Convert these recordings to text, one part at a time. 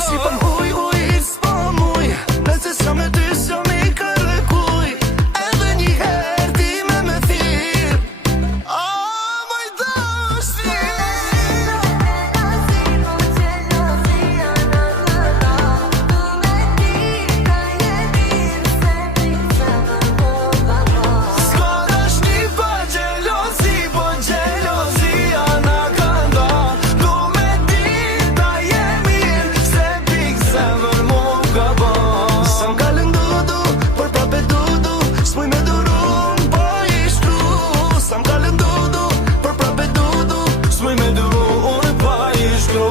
Si për uj, s'po muj, nëse s'jam me ty s'jam i kërkuj. Edhe një herë ti me thirr, moj dashni. S'ka dashni pa gjelozi, po gjelozia na ka nda. Du me dit a je mirë, se pik zemër mu ka ba. Sa m'ka lëndudu, për prape dudu, s'muj me durun, po i shkru. Sa m'ka lëndudu, për prape dudu, s'muj me durun, po i shkru.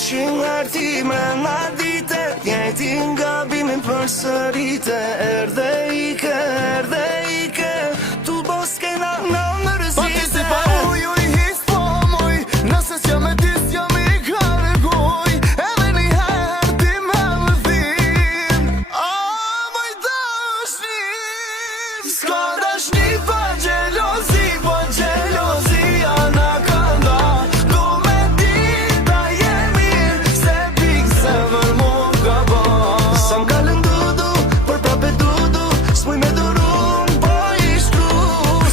100 herë ti me na dite, njejti nga bimin përsërite. Erdhe ike, tu bos kena në mërëzite. Pa ti si pa uj, s'po muj, nëse s'jam me ty s'jam i kërkuj. Edhe një herë ti me thirr, moj dashni. S'ka dashni pa gjelozi, po gjelozia na ka nda. Du me dit a je mirë, se pik zemër mu ka ba. Sa m'ka lëndudu, për prape dudu, s'muj me durun, po i shkru.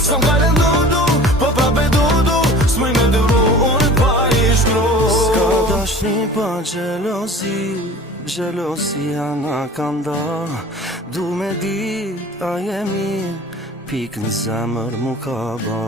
Sa m'ka lëndudu, për prape dudu, s'muj me durun, po i shkru. S'ka dashni pa gjelozi, gjelozia na ka nda. Du me dit a je mirë, pik në zemër mu ka ba.